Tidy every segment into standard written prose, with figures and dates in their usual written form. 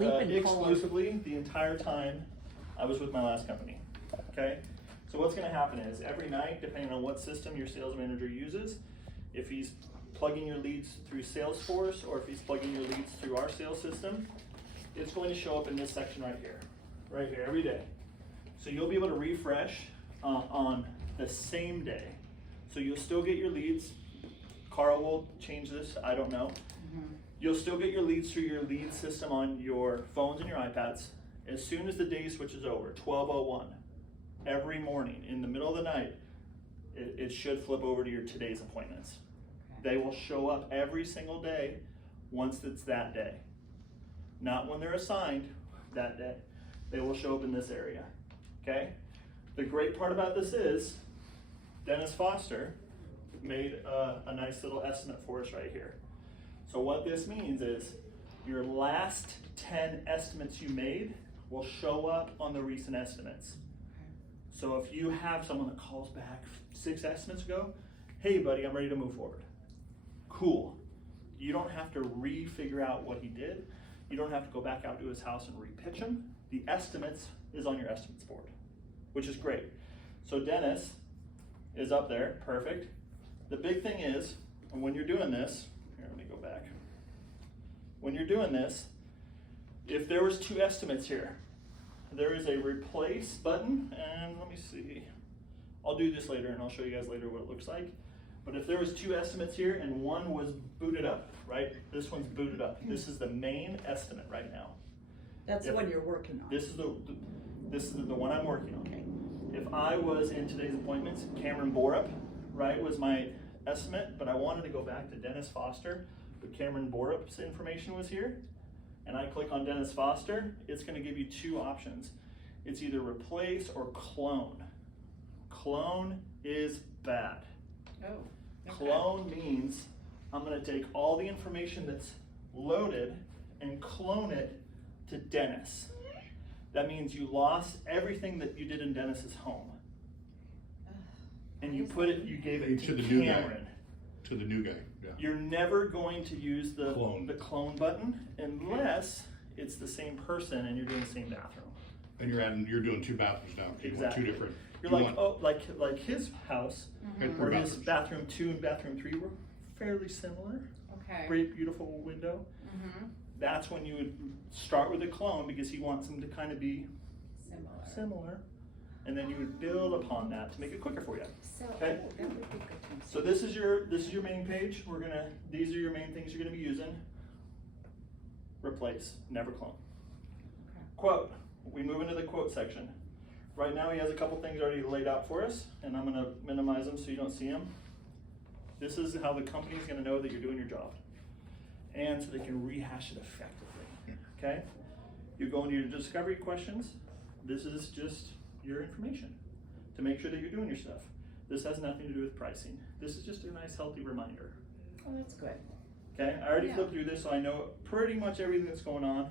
Exclusively the entire time I was with my last company, okay? So what's gonna happen is every night, depending on what system your sales manager uses, if he's plugging your leads through Salesforce or if he's plugging your leads through our sales system, it's going to show up in this section right here every day. So you'll be able to refresh on the same day. So you'll still get your leads. Carl will change this, I don't know. You'll still get your leads through your lead system on your phones and your iPads. As soon as the day switches over, 12:01, every morning in the middle of the night, it should flip over to your today's appointments. They will show up every single day once it's that day. Not when they're assigned that day. They will show up in this area, okay? The great part about this is Dennis Foster made a nice little estimate for us right here. So what this means is your last 10 estimates you made will show up on the recent estimates. So if you have someone that calls back 6 estimates ago, hey buddy, I'm ready to move forward. Cool. You don't have to re-figure out what he did. You don't have to go back out to his house and re-pitch him. The estimates is on your estimates board, which is great. So Dennis is up there, perfect. The big thing is, and when you're doing this, here, let me go back. When you're doing this, if there was 2 estimates here, there is a replace button, and let me see. I'll do this later and I'll show you guys later what it looks like. But if there was 2 estimates here and one was booted up, right? This one's booted up. This is the main estimate right now. That's the one you're working on. This is the one I'm working on. Okay. If I was in today's appointments, Cameron Borup, right, was my estimate, but I wanted to go back to Dennis Foster, but Cameron Borup's information was here, and I click on Dennis Foster, it's gonna give you 2 options. It's either replace or clone. Clone is bad. Oh. Okay. Clone means I'm gonna take all the information that's loaded and clone it to Dennis. That means you lost everything that you did in Dennis's home. And you gave it to the new guy. Cameron. To the new guy, yeah. You're never going to use the Clone. clone button unless it's the same person and you're doing the same bathroom. And you're doing 2 bathrooms now. You want Exactly. 2 different. You're like his house, And where per his bathroom. bathroom 2 and bathroom 3 were fairly similar. Okay. Great, beautiful window. That's when you would start with a clone because he wants them to kind of be similar. And then you would build upon that to make it quicker for you. So, Okay. that would be good to know. So this is your main page. These are your main things you're gonna be using. Replace, never clone. Okay. Quote, we move into the quote section. Right now he has a couple things already laid out for us, and I'm gonna minimize them so you don't see them. This is how the company's gonna know that you're doing your job. And so they can rehash it effectively, okay? You go into your discovery questions. This is just your information to make sure that you're doing your stuff. This has nothing to do with pricing. This is just a nice healthy reminder. Oh, that's good. Okay, I already Yeah. flipped through this, so I know pretty much everything that's going on.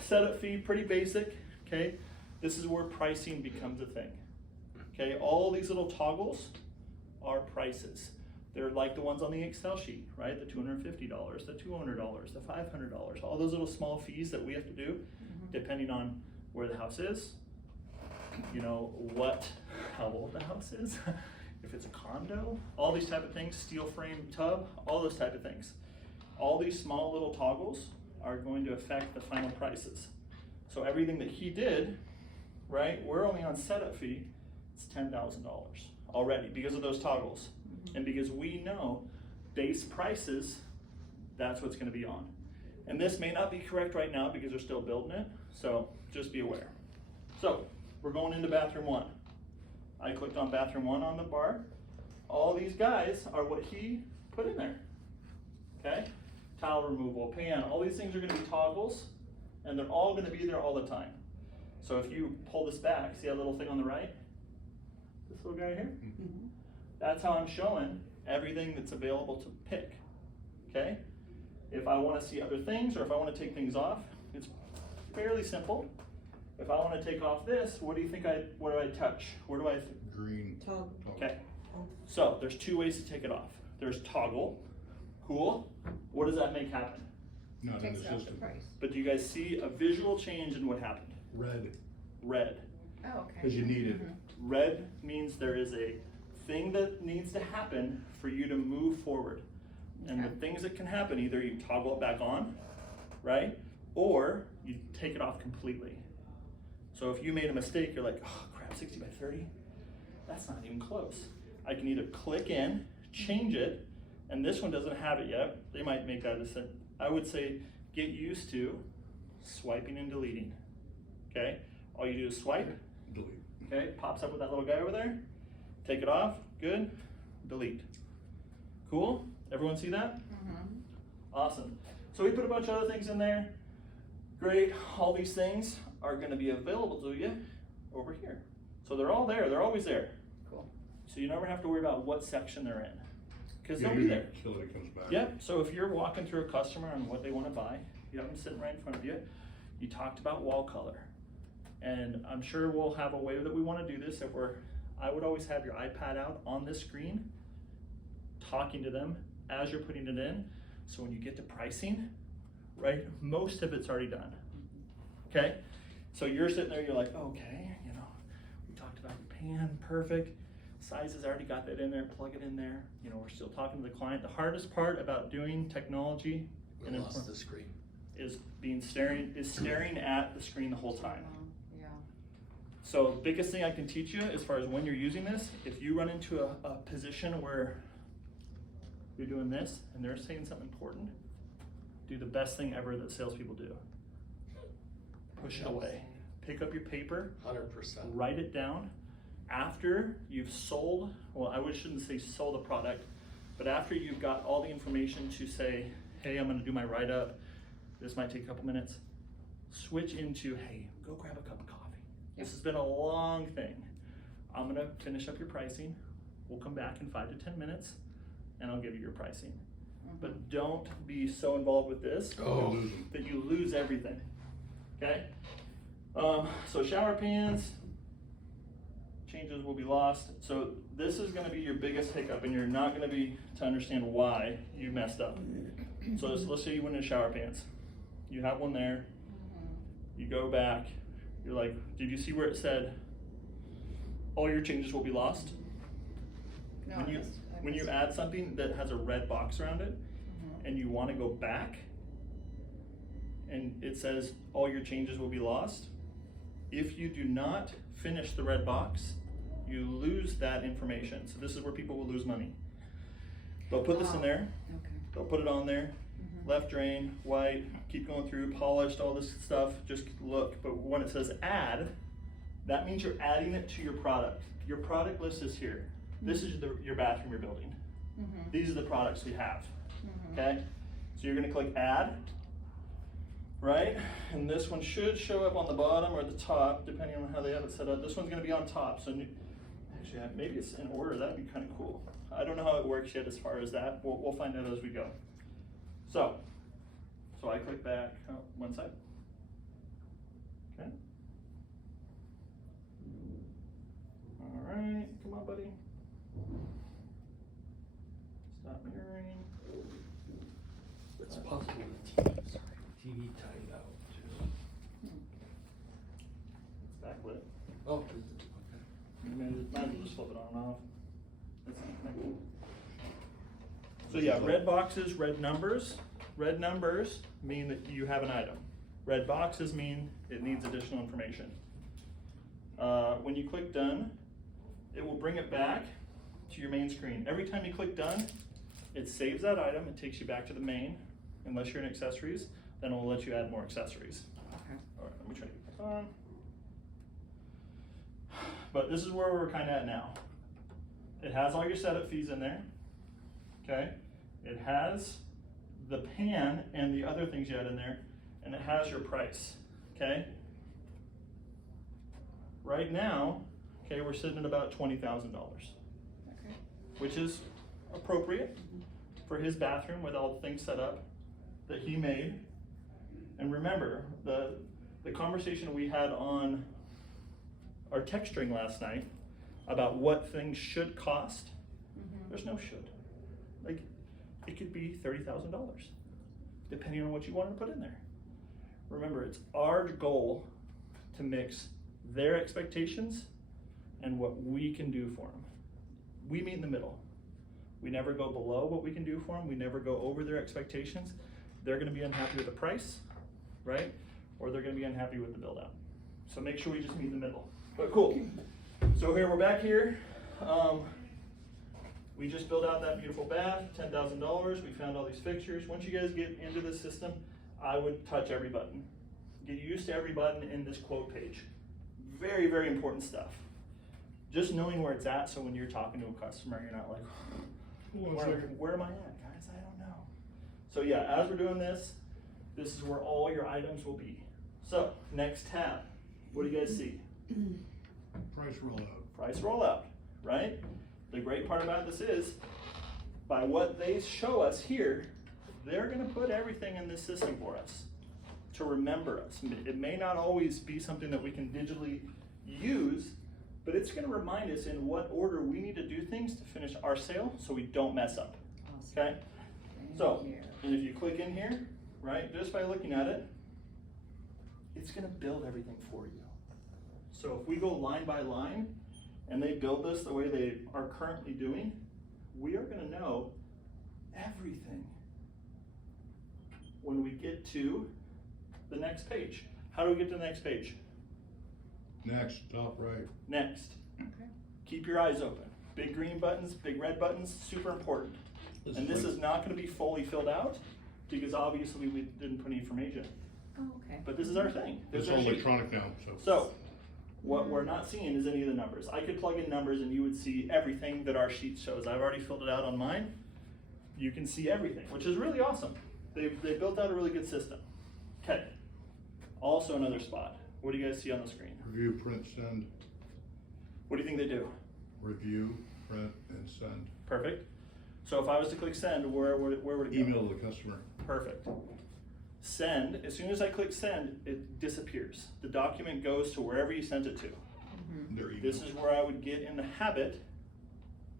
Setup fee, pretty basic, okay? This is where pricing becomes a thing. Okay, all these little toggles are prices. They're like the ones on the Excel sheet, right? The $250, the $200, the $500, all those little small fees that we have to do, depending on where the house is, you know, how old the house is, if it's a condo, all these type of things, steel frame tub, all those type of things. All these small little toggles are going to affect the final prices. So everything that he did, right, we're only on setup fee, it's $10,000 already because of those toggles. And because we know base prices, that's what's gonna be on. And this may not be correct right now because they're still building it, so just be aware. So we're going into bathroom 1. I clicked on bathroom 1 on the bar. All these guys are what he put in there, okay? Towel removal, pan, all these things are gonna be toggles, and they're all gonna be there all the time. So if you pull this back, see that little thing on the right? This little guy here? That's how I'm showing everything that's available to pick, okay? If I wanna see other things or if I wanna take things off, it's fairly simple. If I wanna take off this, what do I touch? Where do I, Green. Toggle. okay. So there's 2 ways to take it off. There's toggle, cool. What does that make happen? Not in Takes the out the system. price. But do you guys see a visual change in what happened? Red, Red. Oh, okay. because you need it. Mhm. Red means there is a thing that needs to happen for you to move forward. And the Okay. things that can happen, either you toggle it back on, right? Or you take it off completely. So if you made a mistake, you're like, oh crap, 60 by 30? That's not even close. I can either click in, change it, and this one doesn't have it yet. They might make that decision. I would say get used to swiping and deleting. Okay? All you do is swipe, Delete. okay? Pops up with that little guy over there. Take it off, good. Delete. Cool? Everyone see that? Mhm. Awesome. So we put a bunch of other things in there. Great. All these things are going to be available to you over here. So they're all there. They're always there. Cool. So you never have to worry about what section they're in, because Yeah, they'll be usually there. Till it comes back. Yep. So if you're walking through a customer on what they want to buy, you have them sitting right in front of you. You talked about wall color, and I'm sure we'll have a way that we want to do this. I would always have your iPad out on this screen, talking to them as you're putting it in. So when you get to pricing, right, most of it's already done. Okay. So you're sitting there, you're like, okay, you know, we talked about your pan, perfect. Sizes, already got that in there, plug it in there. You know, we're still talking to the client. The hardest part about doing technology We lost the screen. is staring at the screen the whole time. Yeah. So the biggest thing I can teach you as far as when you're using this, if you run into a position where you're doing this and they're saying something important, do the best thing ever that salespeople do. Push it away. Pick up your paper, 100%. write it down. After you've sold, well, shouldn't say sold a product, but after you've got all the information to say, hey, I'm gonna do my write-up, this might take a couple minutes, switch into, hey, go grab a cup of coffee. Yep. This has been a long thing. I'm gonna finish up your pricing. We'll come back in 5 to 10 minutes and I'll give you your pricing. But don't be so involved with this Oh. that you lose everything, okay? So shower pans, changes will be lost. So this is gonna be your biggest hiccup and you're not gonna be to understand why you messed up. So let's say you went into shower pans. You have one there, you go back, you're like, did you see where it said, all your changes will be lost? No, When I you missed- I when you missed- add something that has a red box around it and you want to go back and it says all your changes will be lost, if you do not finish the red box, you lose that information. So this is where people will lose money. They'll put this in there, Okay. they'll put it on there, left drain, white, keep going through, polished, all this stuff, just look. But when it says add, that means you're adding it to your product. Your product list is here. This is your bathroom you're building. These are the products we have, okay? So you're gonna click add, right? And this one should show up on the bottom or the top, depending on how they have it set up. This one's gonna be on top, so actually, maybe it's in order, that'd be kinda cool. I don't know how it works yet as far as that, we'll find out as we go. So I click back, one side. Okay. All right, come on, buddy. Stop mirroring. It's possible the TV timed out too. It's backlit. Oh, okay. You might as well just flip it on and off. That's not connected. So yeah, red boxes, red numbers. Red numbers mean that you have an item. Red boxes mean it needs additional information. When you click done, it will bring it back to your main screen. Every time you click done, it saves that item, it takes you back to the main. Unless you're in accessories, then it will let you add more accessories. Okay. All right, let me try to get this on. But this is where we're kind of at now. It has all your setup fees in there, okay? It has the pan and the other things you had in there, and it has your price, okay? Right now, okay, we're sitting at about $20,000, Okay. which is appropriate for his bathroom with all the things set up that he made. And remember, the conversation we had on our text string last night about what things should cost, there's no should. Like, it could be $30,000. depending on what you want to put in there. Remember, it's our goal to mix their expectations and what we can do for them. We meet in the middle. We never go below what we can do for them. We never go over their expectations. They're gonna be unhappy with the price, right? Or they're gonna be unhappy with the build out. So make sure we just meet in the middle. But cool. So here, we're back here. We just built out that beautiful bath, $10,000. We found all these fixtures. Once you guys get into the system, I would touch every button. Get used to every button in this quote page. Very, very important stuff. Just knowing where it's at, so when you're talking to a customer, you're not like, where am I at, guys? I don't know. So yeah, as we're doing this, this is where all your items will be. So, next tab, what do you guys see? Price rollout. Price rollout, right? The great part about this is, by what they show us here, they're gonna put everything in this system for us to remember us. It may not always be something that we can digitally use, but it's gonna remind us in what order we need to do things to finish our sale so we don't mess up, Awesome. okay? So, and if you click in here, right, just by looking at it, it's gonna build everything for you. So if we go line by line, and they build this the way they are currently doing, we are gonna know everything when we get to the next page. How do we get to the next page? Next, top right. Next. Okay. Keep your eyes open. Big green buttons, big red buttons, super important. And this is not gonna be fully filled out, because obviously we didn't put any from Asia. Oh, okay. But this is our thing. This It's is our all sheet. electronic now, so. So, what we're not seeing is any of the numbers. I could plug in numbers and you would see everything that our sheet shows. I've already filled it out on mine. You can see everything, which is really awesome. They built out a really good system. Okay. Also another spot. What do you guys see on the screen? Review, print, send. What do you think they do? Review, print, and send. Perfect. So if I was to click send, where would it go? Email to the customer. Perfect. Send, as soon as I click send, it disappears. The document goes to wherever you sent it to. Their email. This is where I would get in the habit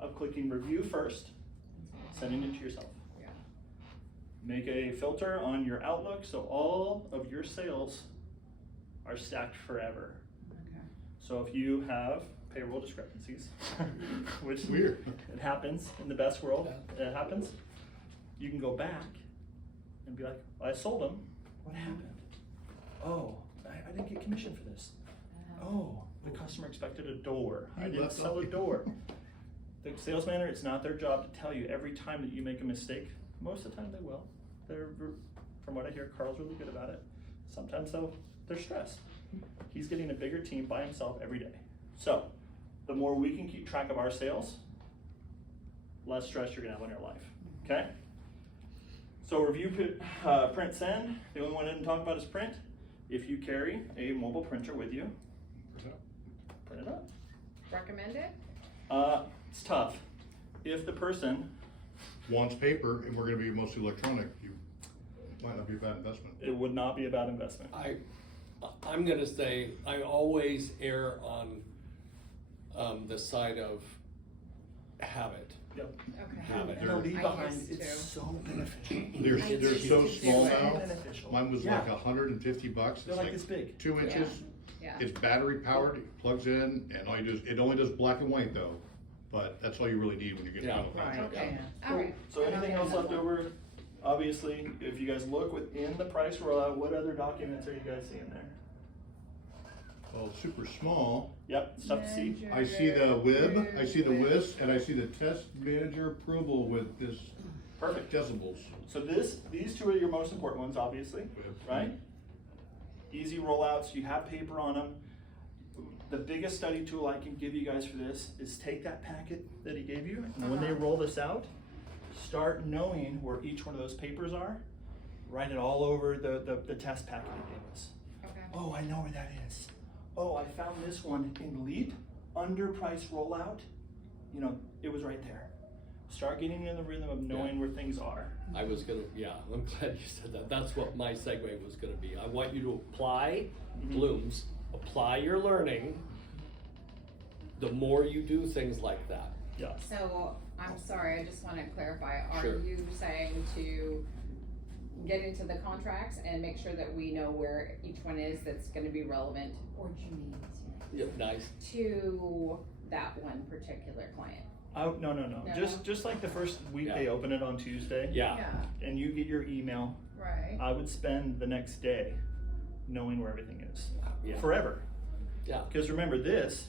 of clicking review first, sending it to yourself. Yeah. Make a filter on your Outlook so all of your sales are stacked forever. Okay. So if you have payroll discrepancies, which Weird. it happens in the best world, it happens, you can go back and be like, well, I sold them, what happened? Oh, I didn't get commission for this. Oh, the customer expected a door. I You didn't left sell a off- door. The sales manager, it's not their job to tell you every time that you make a mistake. Most of the time they will. From what I hear, Carl's really good about it. Sometimes though, they're stressed. He's getting a bigger team by himself every day. So, the more we can keep track of our sales, less stress you're gonna have on your life, okay? So review, print, send. The only one I didn't talk about is print. If you carry a mobile printer with you, print it up. Recommend it? It's tough. If the person, Wants paper, and we're gonna be mostly electronic, you might not be a bad investment. it would not be a bad investment. I'm gonna say, I always err on, the side of habit. Yep. Okay. Have it. And the leave I behind, used it's to. so beneficial. They're, I they're used so to do small it. now. Beneficial. Mine was Yeah. like $150. They're It's like this big. 2 inches. Yeah. It's battery powered, it plugs in, and all you do is, it only does black and white though. But that's all you really need when you're getting Yeah. done with Right, contract. yeah. All right. So anything else left over? Obviously, if you guys look within the price rollout, what other documents are you guys seeing there? Well, it's super small. Yep, it's tough to see. I see the WIB, I see the WIS, and I see the test manager approval with this Perfect. decibels. So these two are your most important ones, obviously, right? Easy rollouts, you have paper on them. The biggest study tool I can give you guys for this is take that packet that he gave you, and when they roll this out, start knowing where each one of those papers are. Write it all over the test packet he gave us. Okay. Oh, I know where that is. Oh, I found this one in Leap, under price rollout. You know, it was right there. Start getting in the rhythm of knowing where things are. I was gonna, yeah, I'm glad you said that. That's what my segue was gonna be. I want you to apply Blooms, apply your learning. The more you do things like that. Yes. So, I'm sorry, I just wanna clarify, are Sure. you saying to get into the contracts and make sure that we know where each one is that's gonna be relevant or Janine Yep, nice. to that one particular client. Oh, no. No? Just like the first week Yeah. they open it on Tuesday. Yeah, And you get your email, Right. I would spend the next day knowing where everything is. yeah, Forever. yeah. Because remember this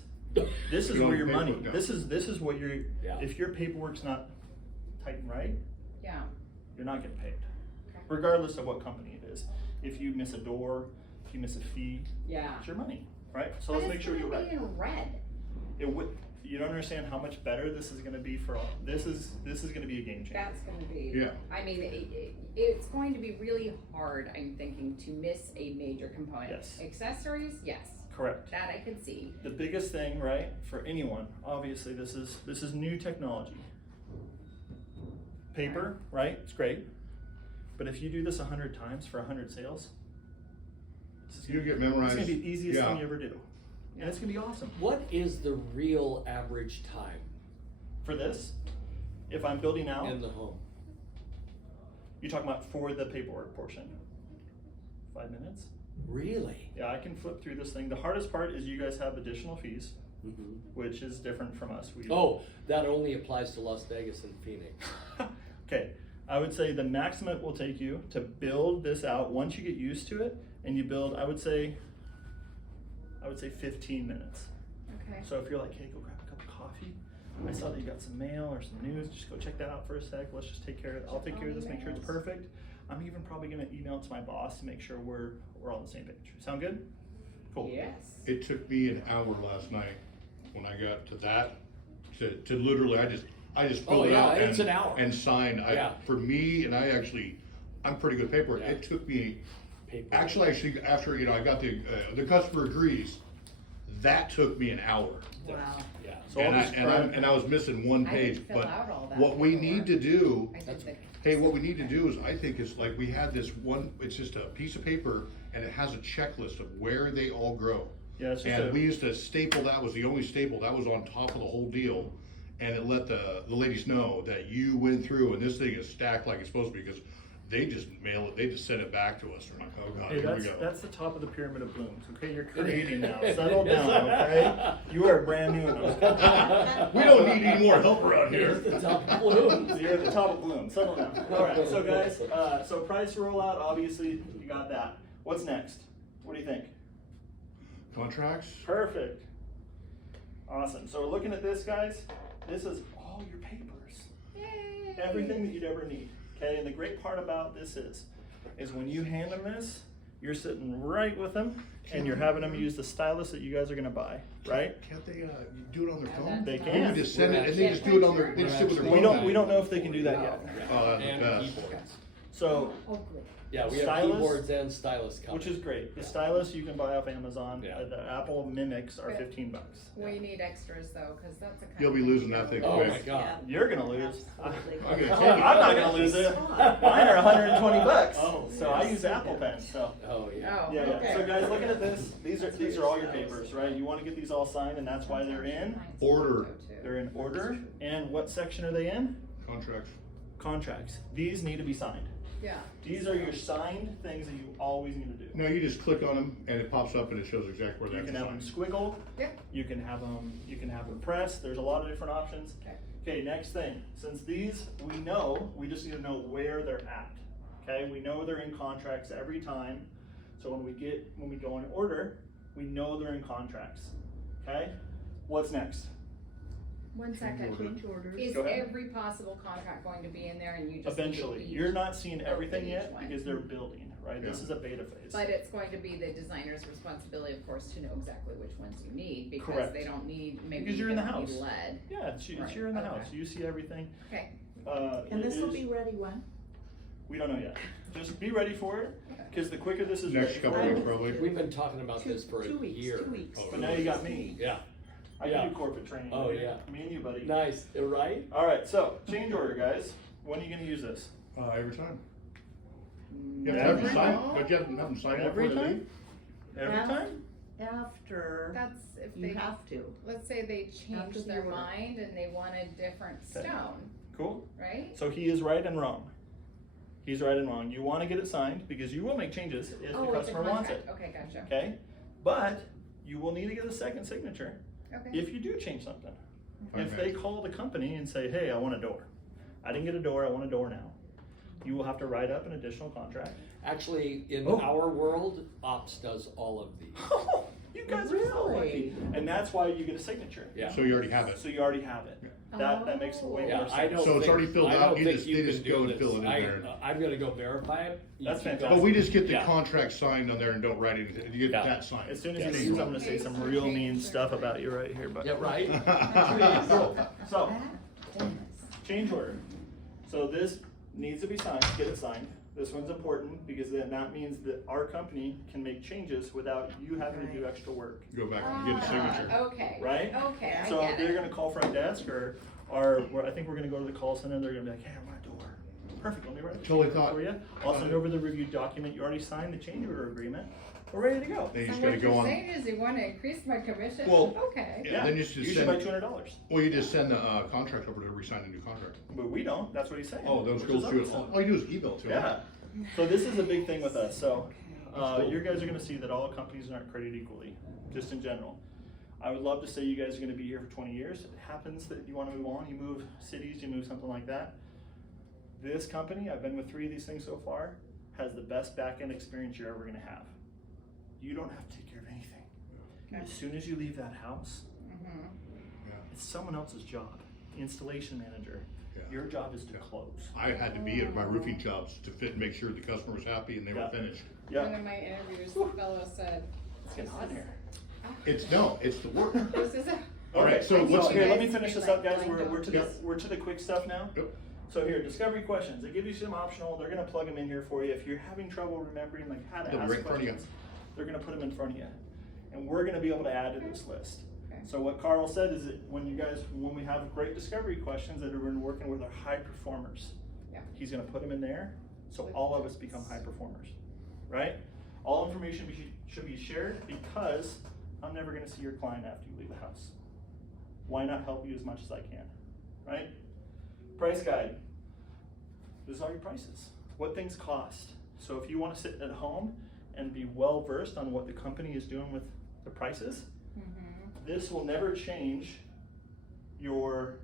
is You don't where your pay money, for it, no. this is what your, Yeah. if your paperwork's not tight and right, Yeah. you're not getting paid. Okay. Regardless of what company it is. If you miss a door, if you miss a fee, Yeah. it's your money, right? So let's make sure we get right. But it's gonna be in red. It would, you don't understand how much better this is gonna be for all, this is gonna be a game changer. That's gonna be. Yeah. I mean, it's going to be really hard, I'm thinking, to miss a major component. Yes. Accessories, yes, Correct. that I could see. The biggest thing, right, for anyone, obviously this is new technology. Paper, right, it's great. But if you do this 100 times for 100 sales, this is You gonna, get memorized. it's gonna be the easiest Yeah. thing you ever do. And it's gonna be awesome. What is the real average time For this, if I'm building out, in the home? you're talking about for the paperwork portion. 5 minutes? Really? Yeah, I can flip through this thing. The hardest part is you guys have additional fees, Mhm. which is different from us. We Oh, that only applies to Las Vegas and Phoenix. Okay, I would say the maximum it will take you to build this out, once you get used to it, and you build, I would say 15 minutes. Okay. So if you're like, hey, go grab a cup of coffee, I saw that you got some mail or some news, just go check that out for a sec, let's just take care of it, I'll take care of this, make sure it's Emails. perfect. I'm even probably gonna email it to my boss to make sure we're all on the same page. Sound good? Cool. Yes. It took me an hour last night when I got to that, to literally, I just Oh, filled it yeah, out it's and, an hour. and signed. Yeah. For me, and I'm pretty good at paperwork. Yeah. It took me, Paper. actually, after, I got the customer agrees, that took me an hour. Wow. Yeah. So I'll just grab- And I was missing one I page, didn't fill but out all that what we need to do, I did That's the- okay. hey, what we need to do is, I think is like, we had this one, it's just a piece of paper and it has a checklist of where they all grow. Yeah, it's just And we used to staple, that was the only staple, that was on top of the whole deal. And it let the ladies know that you went through and this thing is stacked like it's supposed to be, because they just mail it, they just send it back to us. We're like, oh God, Hey, here we go. that's the top of the pyramid of blooms, okay? You're creating now, settle down, okay? You are brand new in those. We don't need any more help around Here's here. the top of blooms. You're at the top of bloom, settle down. Alright, so guys, so price rollout, obviously, you got that. What's next? What do you think? Contracts? Perfect. Awesome, so we're looking at this, guys. This is all your papers. Yay. Everything that you'd ever need, okay? And the great part about this is when you hand them this, you're sitting right with them, and you're having them use the stylus that you guys are gonna buy, right? Can't they, do it on their Yeah, phone? that's They fine. can. You just send it and they just do it on their, they just sit with their We phone. don't know if they can do that yet. Oh, that's the And best. keyboards. So, Oh, good. Yeah, we have Stylus, keyboards and stylus coming. which is great. The stylus you can buy off Amazon. Yeah. The Apple Mimics are Good. $15. We need extras though, cause that's a kind You'll of be thing losing to that go thing with. Oh quick. my God. You're gonna lose. Absolutely. I'm gonna I'm take it. not gonna lose it. Mine are 120 bucks. Oh, So I use Apple Pen. So Oh, yeah. Oh, yeah, yeah. okay. So guys, looking at this, these are all your papers, right? You want to get these all signed, and that's why they're in. Order. They're in order. And what section are they in? Contracts. Contracts. These need to be signed. Yeah. These are your signed things that you always need to do. No, you just click on them and it pops up and it shows exactly where You that's can have them assigned. squiggled. Yep. You can have them pressed. There's a lot of different options. Okay. Okay, next thing. Since these we know, we just need to know where they're at. Okay, we know they're in contracts every time. So when we go in order, we know they're in contracts. Okay? What's next? 1 second. Change orders. Is Go ahead. every possible contract going to be in there and you just Eventually. need to You're not seeing everything each yet one. because they're building, right? This Yeah. is a beta phase. But it's going to be the designer's responsibility, of course, to know exactly which ones you need because Correct. they don't need, maybe Because you you're in the don't need house. lead. Yeah, it's Right, you're in the okay. house. You see everything. Okay. And it this will is- be ready when? We don't know yet. Just be ready for it, because the quicker this is Next ready couple for weeks it, probably. We've been talking about this for a 2 weeks, year. 2 weeks. Oh, but now you got me. Yeah, I Yeah. can do corporate training. Oh, buddy. yeah. Me and you, buddy. nice, right? All right, so change order, guys. When are you gonna use this? Every time. You have to have them Every sign, time? but you have to have them sign up Every before they time? leave. Every Yeah. time? After, That's if you they, have to. let's say they After changed the their order. mind and they want a different Okay. stone, Cool. right? So he is right and wrong. He's right and wrong. You wanna get it signed, because you will make changes if the Oh, it's a customer wants it, contract. Okay, gotcha. okay? But you will need to get a second signature Okay. if you do change something. If Okay. they call the company and say, hey, I want a door. I didn't get a door, I want a door now. You will have to write up an additional contract. Actually, in Oh. our world, Ops does all of these. You guys are so lucky. And that's why you get a signature. Yeah. So you already have it. So you already have it. That makes way Yeah, more I sense. don't So it's think- already filled I out, don't you think just- you they can just do go and this. fill it in there. I'm gonna go verify it. You That's keep fantastic. going. But we just get the Yeah. contract signed on there and don't write anything, you get Yeah. that signed. As soon as Yes. he leaves, I'm gonna say some real mean stuff about you right here, but. Yeah, right? Cool. So, Goodness. change order. So this needs to be signed, get it signed. This one's important because then that means that our company can make changes without you having to do extra work, Go back and get a signature. Okay. right? Okay, I So get they're it. gonna call front desk or I think we're gonna go to the call center, they're gonna be like, hey, I want a door. Perfect, let me write a Totally change order thought- for you. I'll send over the review document, you already signed the change order agreement, we're ready to go. Then you So just what gotta you're go on, saying is you wanna increase my commission? Well, Okay. Yeah, then you just usually by send- $200, well, you just send the, contract over to re-sign a new contract. but we don't, that's what he's saying. Oh, those which goes is to, awesome. all you do is email to them. Yeah, so this is a big thing with us, so, Cool. you guys are gonna see that all companies aren't created equally, just in general. I would love to say you guys are gonna be here for 20 years, it happens that you wanna move on, you move cities, you move something like that. This company, I've been with 3 of these things so far, has the best back-end experience you're ever gonna have. You don't have to take care of anything. Okay. As soon as you leave that house, Mhm. it's someone else's job, installation manager. Yeah. Your job is to Yeah. close. I had to be at my roofing jobs to fit and make sure the customer was happy and they were Yeah. finished. One Yeah, of my interviews, the fellow said, it's getting hot in here. It's the work. this is a. Alright, so what's here, let me Guys, finish this be up, guys, like, we're to the, Yep. we're to the quick stuff now. Yep. So here, discovery questions, they give you some optional, they're gonna plug them in here for you, if you're having trouble remembering like how to They'll ask right in front of you. questions, they're gonna put them in front of you. And we're gonna be able to add to this list. Okay. So what Carl said is that when we have great discovery questions that are working with our high performers, Yeah. he's gonna put them in there, so all of us become high performers, right? All information should be shared because I'm never gonna see your client after you leave the house. Why not help you as much as I can, right? Price guide. This is all your prices. What things cost. So if you wanna sit at home and be well versed on what the company is doing with the prices, Mhm. this will never change your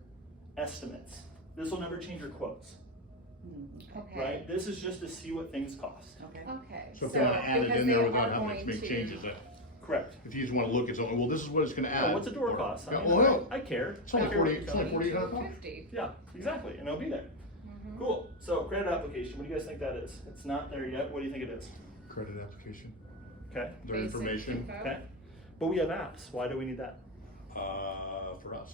estimates. This will never change your quotes, Okay. right? This is just to see what things cost. Okay. Okay. So if you wanna add it because in they there are without having to going make changes, Correct. if you just wanna look at something, well, this is what it's gonna add. Oh, what's a door cost? I Yeah, mean, well, I care. It's only I care 40 what you it's tell only me. 40. $250. Yeah, exactly, and it'll be there. Mhm. Cool, so credit application, what do you guys think that is? It's not there yet, what do you think it is? Credit application, Okay, their Basic information, info. okay, but we have apps, why do we need that? for us.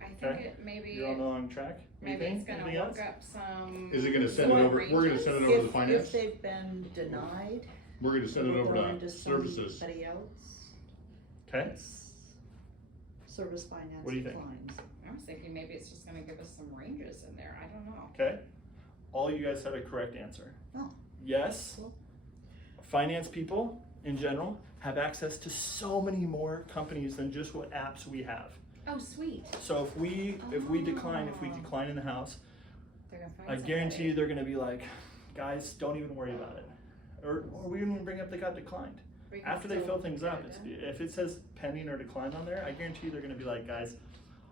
I think Okay. it maybe, You're on the wrong track? maybe Anything? it's gonna Anything look else? up some. Is it gonna send it some over, we're gonna ranges. send it over to the If finance, they've been denied, we're gonna send it we'll over go to into services. somebody else. Okay, Service finance What do you think? declines. I was thinking maybe it's just gonna give us some ranges in there, I don't know. okay, all you guys had a correct answer. Oh. Yes, Cool. finance people in general have access to so many more companies than just what apps we have. Oh, sweet, So if we decline in the house, they're gonna find I guarantee you somebody. they're gonna be like, guys, don't even worry about it. Or we didn't even bring up they got declined. We can After they still fill things get up, it it's, done. if it says pending or declined on there, I guarantee you they're gonna be like, guys,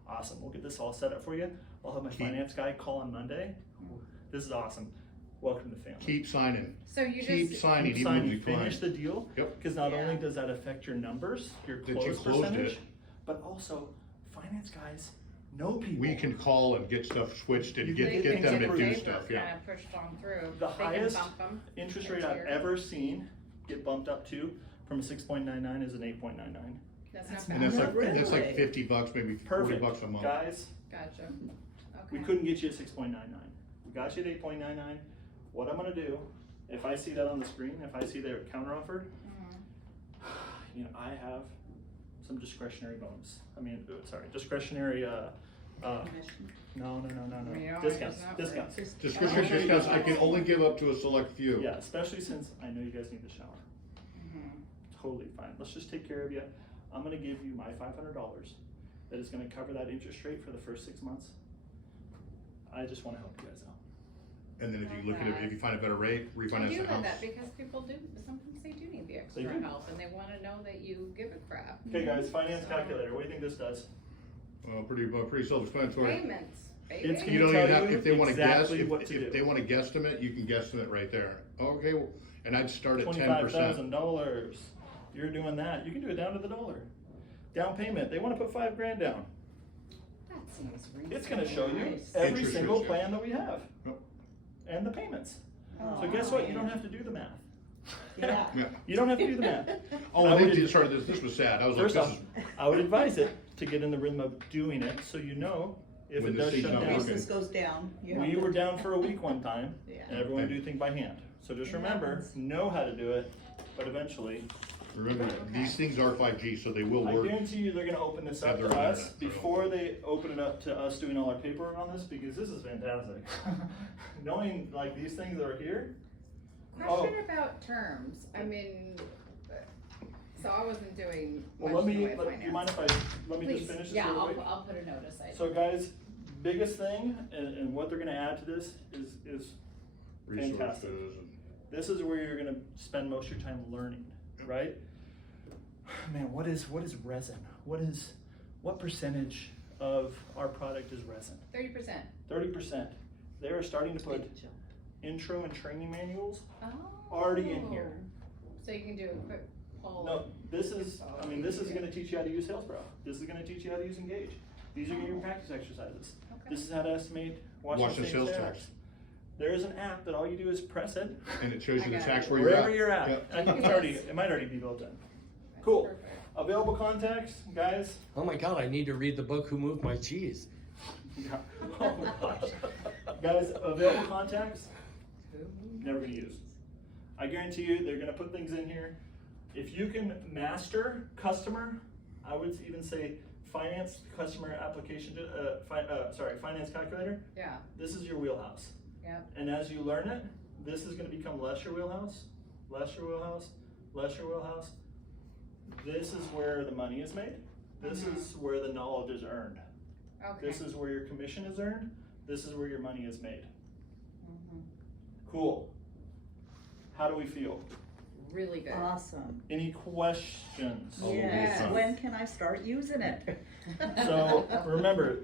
awesome, we'll get this all set up for you. I'll have my Keep- finance guy call on Monday. This is awesome. Welcome to the family. Keep signing, So you keep just, signing, Keep even when signing, you decline. finish the deal. Yep. Because not only Yeah. does that affect your numbers, your That you close closed percentage, it. but also finance guys know people. We can call and get stuff switched and You get, can get them to get do paper stuff, yeah. kinda pushed on through. The They can highest bump 'em. interest rate I've Tier. ever seen get bumped up to from a 6.99 is an 8.99. That's That's not And that's bad. like, Not really. $50, maybe 40 Perfect. bucks a month. Guys, Gotcha, we okay. couldn't get you at 6.99. We got you at 8.99. What I'm gonna do, if I see that on the screen, if I see they're counter offered, Mhm. you know, I have some discretionary bonus. I mean, discretionary, Commission. no, You don't discounts, use that discounts. Discretionary discounts, I can only give up to a select few. Yeah, especially since I know you guys need the shower. Mhm. Totally fine. Let's just take care of you. I'm gonna give you my $500 that is gonna cover that interest rate for the first 6 months. I just wanna help you guys out. And then if you look at it, if you find a better rate, I refinance do the love house. that because people do, sometimes they do need the extra They do. help and they wanna know that you give a crap. Okay, guys, finance So- calculator, what do you think this does? Pretty self-explanatory. Payments, It's baby. You don't Tell even have, you if they wanna guess, exactly what to if do. they wanna guesstimate, you can guesstimate right there. Okay, well, and I'd start at 10%. $25,000. You're doing that. You can do it down to the dollar. Down payment. They want to put $5,000 down. That seems reasonable. It's going to show you Nice. every Interest single rates, yeah. plan that we have Yep. and the payments. Oh, So guess what? You don't man. have to do the math. Yeah. Yeah. You don't have to do the math. Oh, I when they would- did started this was sad. I was like, First this off, is, I would advise it to get in the rhythm of doing it so you know if When it the does season's shut not down. working. Business goes down. you We have were to- down for a week one time, Yeah. and everyone Okay. do things by hand. So just It remember, happens. know how to do it, but eventually, remember, Okay. these things are 5G, so they will I work. guarantee you they're gonna open this up Have to their own us internet, so- before they open it up to us doing all our paperwork on this, because this is fantastic. Knowing like these things that are here, Question about terms, I mean, so I wasn't doing much well, in the way of do you finance. mind if let me Please, just finish this yeah, real I'll, quick? I'll put a note aside. So guys, biggest thing, and what they're gonna add to this is fantastic. Resources. This is where you're gonna spend most of your time learning, right? Man, what is resin? What percentage of our product is resin? 30%. 30%. They are starting to put Big jump. intro and training manuals Oh. already in here. So you can do a quick poll. No, this is gonna teach you how to use SalesPro. This is gonna teach you how to use Engage. These are your practice exercises. Okay. This is how to estimate Washington Washington sales sales tax. tax. There is an app that all you do is press it, And it shows you the I got tax it. where you're at. wherever you're at. Yep. I think it might already be built in. That's Cool. perfect. Available contacts, guys. Oh my God, I need to read the book, Who Moved My Cheese? Oh my gosh. Guys, available contacts, never gonna use. I guarantee you, they're gonna put things in here. If you can master customer, I would even say finance customer application, finance calculator, Yeah, this is your wheelhouse. yeah. And as you learn it, this is gonna become less your wheelhouse, less your wheelhouse, less your wheelhouse. This is where the money is made. This is where the knowledge is earned. Okay. This is where your commission is earned. This is where your money is made. Mhm. Cool. How do we feel? Really good. Awesome. Any questions? Oh, Yes, yeah. when can I start using it? So remember,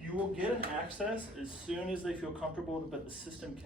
you will get an access as soon as they feel comfortable, but the system can